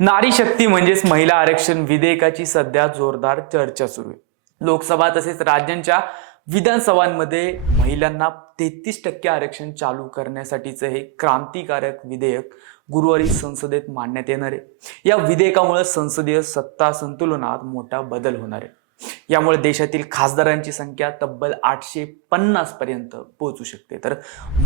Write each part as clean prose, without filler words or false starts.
नारी शक्ती म्हणजेच महिला आरक्षण विधेयकाची सध्या जोरदार चर्चा सुरू आहे. लोकसभा तसेच राज्यांच्या विधानसभांमध्ये महिलांना 33% आरक्षण चालू करण्यासाठीचं हे क्रांतिकारक विधेयक गुरुवारी संसदेत मांडण्यात येणार आहे. या विधेयकामुळे संसदीय सत्ता संतुलनात मोठा बदल होणार आहे. यामुळे देशातील खासदारांची संख्या तब्बल 850 पर्यंत पोहोचू शकते, तर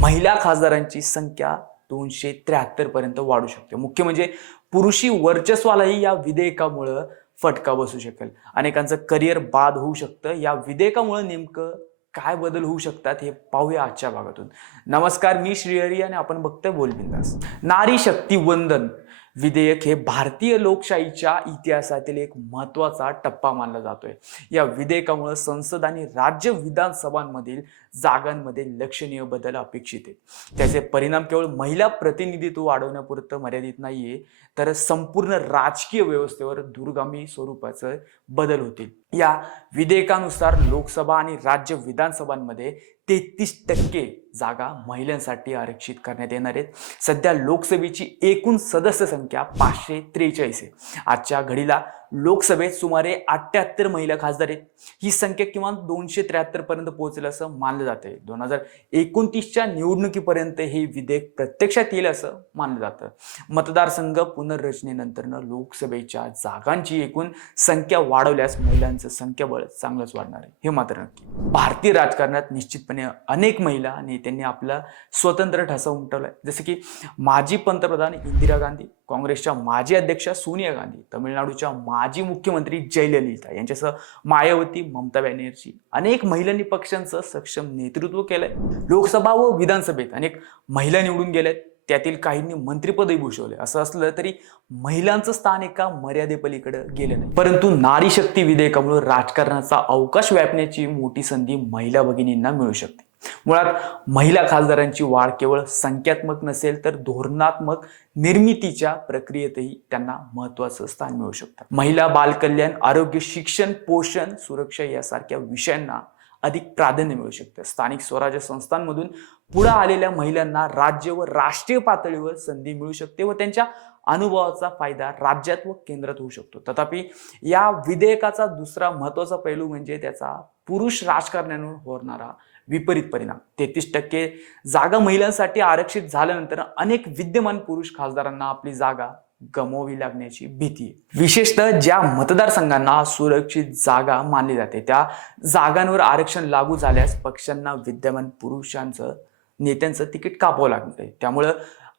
महिला खासदारांची संख्या 273 पर्यंत वाढू शकते. मुख्य म्हणजे पुरुषी वर्चस्वालाही या विधेयकामुळे फटका बसू शकेल. अनेकांचं करिअर बाद होऊ शकतं. या विधेयकामुळे नेमकं काय बदल होऊ शकतात हे पाहूया आजच्या भागातून. नमस्कार, मी श्रीहरी आणि आपण बघतोय बोलबिंदास. नारी शक्ती वंदन विधेयक हे भारतीय लोकशाहीच्या इतिहासातील एक महत्त्वाचा टप्पा मानला जातोय. या विधेयकामुळे संसद आणि राज्य विधानसभांमधील जागांमध्ये लक्षणीय बदल अपेक्षित आहे. त्याचे परिणाम केवळ महिला प्रतिनिधित्व वाढवण्यापुरतं मर्यादित नाहीये, तर संपूर्ण राजकीय व्यवस्थेवर दूरगामी स्वरूपाचे बदल होतील. या विधेयकानुसार लोकसभा आणि राज्य विधानसभांमध्ये 33% जागा महिलांसाठी आरक्षित करण्यात येणार आहेत. सध्या लोकसभेची एकूण सदस्य संख्या 543 आहे. आजच्या घडीला लोकसभेत सुमारे 78 महिला खासदार आहेत. ही संख्या किमान 273 पर्यंत पोहोचेल असं मानलं जाते. 2029च्या निवडणुकीपर्यंत हे विधेयक प्रत्यक्षात येईल असं मानलं जातं. मतदारसंघ पुनर्रचनेनंतर लोकसभेच्या जागांची एकूण संख्या वाढवल्यास महिलांचं संख्याबळ चांगलंच वाढणार आहे, हे मात्र नक्की. भारतीय राजकारणात निश्चितपणे अनेक महिला नेत्यांनी आपला स्वतंत्र ठसा उमटवलाय. जसे की माजी पंतप्रधान इंदिरा गांधी, काँग्रेसच्या माजी अध्यक्षा सोनिया गांधी, तामिळनाडूच्या माजी मुख्यमंत्री जयललिता यांच्यासह मायावती, ममता बॅनर्जी अनेक महिलांनी पक्षांचं सक्षम नेतृत्व केलंय. लोकसभा व विधानसभेत अनेक महिला निवडून गेल्यात. त्यातील काहींनी मंत्रिपदही भूषवले. असं असलं तरी महिलांचं स्थान एका मर्यादेपलीकडे गेलं नाही. परंतु नारी शक्ती विधेयकामुळे राजकारणाचा अवकाश व्यापण्याची मोठी संधी महिला भगिनींना मिळू शकते. मुळात महिला खासदारांची वाढ केवळ संख्यात्मक नसेल तर धोरणात्मक निर्मितीच्या प्रक्रियेतही त्यांना महत्त्वाचं स्थान मिळू शकतं. महिला बालकल्याण, आरोग्य, शिक्षण, पोषण, सुरक्षा यासारख्या विषयांना अधिक प्राधान्य मिळू शकतं. स्थानिक स्वराज्य संस्थांमधून पुढे आलेल्या महिलांना राज्य व राष्ट्रीय पातळीवर संधी मिळू शकते व त्यांच्या अनुभवाचा फायदा राज्यात व केंद्रात होऊ शकतो. तथापि या विधेयकाचा दुसरा महत्त्वाचा पैलू म्हणजे त्याचा पुरुष राजकारण्यांवर होणारा विपरीत परिणाम. 33% जागा महिलांसाठी आरक्षित झाल्यानंतर अनेक विद्यमान पुरुष खासदारांना आपली जागा गमवावी लागण्याची भीती आहे. विशेषतः ज्या मतदारसंघांना सुरक्षित जागा मानली जाते त्या जागांवर आरक्षण लागू झाल्यास पक्षांना विद्यमान पुरुषांचं नेत्यांचं तिकीट कापावं लागणार आहे. त्यामुळं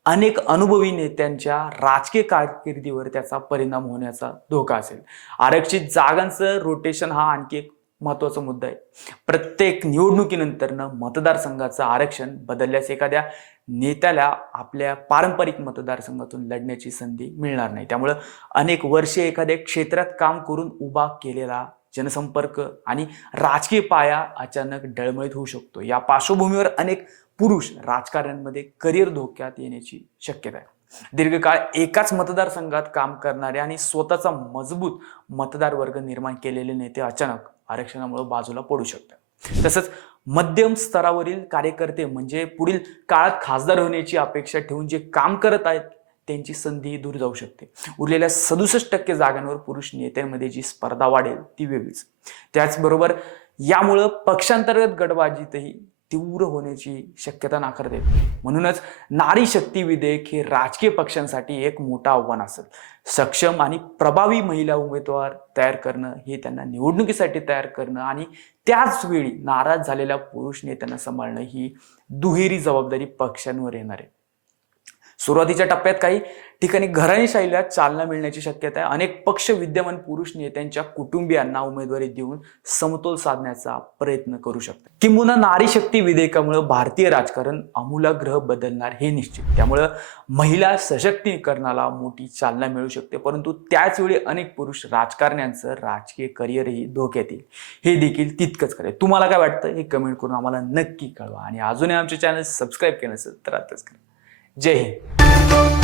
अनेक अनुभवी नेत्यांच्या राजकीय कारकिर्दीवर त्याचा परिणाम होण्याचा धोका असेल. आरक्षित जागांचं रोटेशन हा आणखी एक महत्त्वाचा मुद्दा आहे. प्रत्येक निवडणुकीनंतरनं मतदारसंघाचं आरक्षण बदलल्यास एखाद्या नेत्याला आपल्या पारंपरिक मतदारसंघातून लढण्याची संधी मिळणार नाही. त्यामुळं अनेक वर्षे एखाद्या क्षेत्रात काम करून उभा केलेला जनसंपर्क आणि राजकीय पाया अचानक डळमळीत होऊ शकतो. या पार्श्वभूमीवर अनेक पुरुष राजकारण्यांमध्ये करिअर धोक्यात येण्याची शक्यता आहे. दीर्घकाळ एकाच मतदारसंघात काम करणारे आणि स्वतःचा मजबूत मतदार वर्ग निर्माण केलेले नेते अचानक आरक्षणामुळे बाजूला पडू शकतात. तसंच मध्यम स्तरावरील कार्यकर्ते म्हणजे पुढील काळात खासदार होण्याची अपेक्षा ठेवून जे काम करत आहेत त्यांची संधी दूर जाऊ शकते. उरलेल्या 67% जागांवर पुरुष नेत्यांमध्ये जी स्पर्धा वाढेल ती वेगळीच. त्याचबरोबर यामुळं पक्षांतर्गत गटबाजीतही तीव्र होण्याची शक्यता नाकारता येते. म्हणूनच नारी शक्ती विधेयक हे राजकीय पक्षांसाठी एक मोठं आव्हान असेल. सक्षम आणि प्रभावी महिला उमेदवार तयार करणं, हे त्यांना निवडणुकीसाठी तयार करणं आणि त्याच वेळी नाराज झालेल्या पुरुष नेत्यांना सांभाळणं ही दुहेरी जबाबदारी पक्षांवर येणार आहे. सुरुवातीच्या टप्प्यात काही ठिकाणी घराणेशाहीला चालना मिळण्याची शक्यता आहे. अनेक पक्ष विद्यमान पुरुष नेत्यांच्या कुटुंबियांना उमेदवारी देऊन समतोल साधण्याचा प्रयत्न करू शकतात. किंबहुना नारी शक्ती विधेयकामुळे भारतीय राजकारण आमूलाग्र बदलणार हे निश्चित. त्यामुळे महिला सशक्तीकरणाला मोठी चालना मिळू शकते, परंतु त्याच वेळी अनेक पुरुष राजकारण्यांचं राजकीय करिअरही धोक्यात येईल. हे देखील तितकंच करेल. तुम्हाला काय वाटतं हे कमेंट करून आम्हाला नक्की कळवा आणि अजूनही आमचे चॅनल सबस्क्राईब केलं नसेल तर आताच करा. जय हिंद.